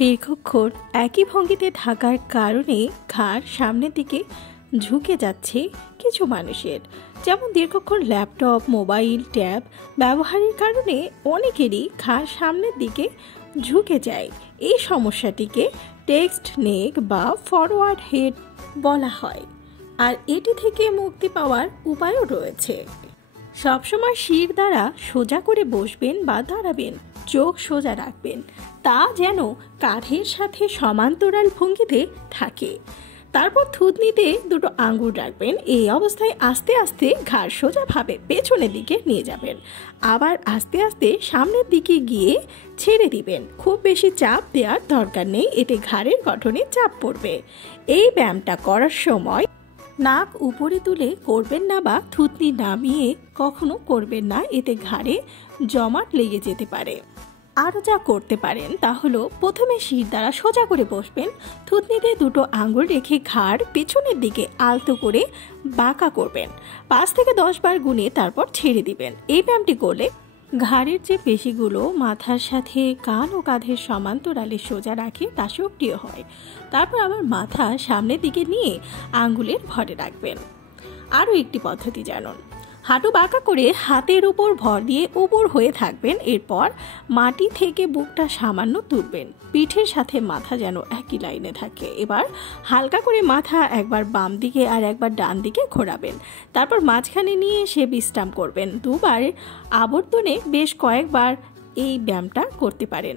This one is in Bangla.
দীর্ঘক্ষণ একই ভঙ্গিতে থাকার কারণে ঘাড় সামনের দিকে ঝুঁকে যাচ্ছে কিছু মানুষের। যেমন দীর্ঘক্ষণ ল্যাপটপ, মোবাইল, ট্যাব ব্যবহারের কারণে অনেকেরই ঘাড় সামনের দিকে ঝুঁকে যায়। এই সমস্যাটিকে টেক্সট নেক বা ফরওয়ার্ড হেড বলা হয়। আর এটি থেকে মুক্তি পাওয়ার উপায়ও রয়েছে। সবসময় শির দ্বারা সোজা করে বসবেন বা দাঁড়াবেন, চোখ সোজা রাখবেন, তা যেন কাঁধের সাথে সমান্তরাল ভঙ্গিতে থাকে। তারপর থুতনিতে দুটো আঙ্গুল রাখবেন। এই অবস্থায় আস্তে আস্তে ঘাড় সোজাভাবে পেছনের দিকে নিয়ে যাবেন, আবার আস্তে আস্তে সামনের দিকে গিয়ে ছেড়ে দিবেন। খুব বেশি চাপ দেওয়ার দরকার নেই, এতে ঘাড়ের গঠনে চাপ পড়বে। এই ব্যায়ামটা করার সময় নাক উপরে তুলে করবেন না বা থুতনি নামিয়ে কখনো করবেন না, এতে ঘাড়ে জমাট লেগে যেতে পারে। আর যা করতে পারেন তা হলো, প্রথমে শির দ্বারা সোজা করে বসবেন, থুতনিতে দুটো আঙ্গুল রেখে ঘাড় পেছনের দিকে আলতো করে বাঁকা করবেন। 5 থেকে 10 বার গুনে তারপর ছেড়ে দিবেন। এই ব্যায়ামটি করলে ঘাড়ের যে পেশিগুলো মাথার সাথে কান ও কাঁধের সমান্তরালে সোজা রাখে তা সক্রিয় হয়। তারপর আবার মাথা সামনের দিকে নিয়ে আঙ্গুলের ভরে রাখবেন। আরও একটি পদ্ধতি জানুন। হাঁটু বাঁকা করে হাতের উপর ভর দিয়ে উবুর হয়ে থাকবেন। এরপর মাটি থেকে বুকটা সামান্য তুলবেন, পিঠের সাথে মাথা যেন একই লাইনে থাকে। এবার হালকা করে মাথা একবার বাম দিকে আর একবার ডান দিকে ঘোরাবেন। তারপর মাঝখানে নিয়ে এসে বিশ্রাম করবেন। 2 বার আবর্তনে বেশ কয়েকবার এই ব্যায়ামটা করতে পারেন।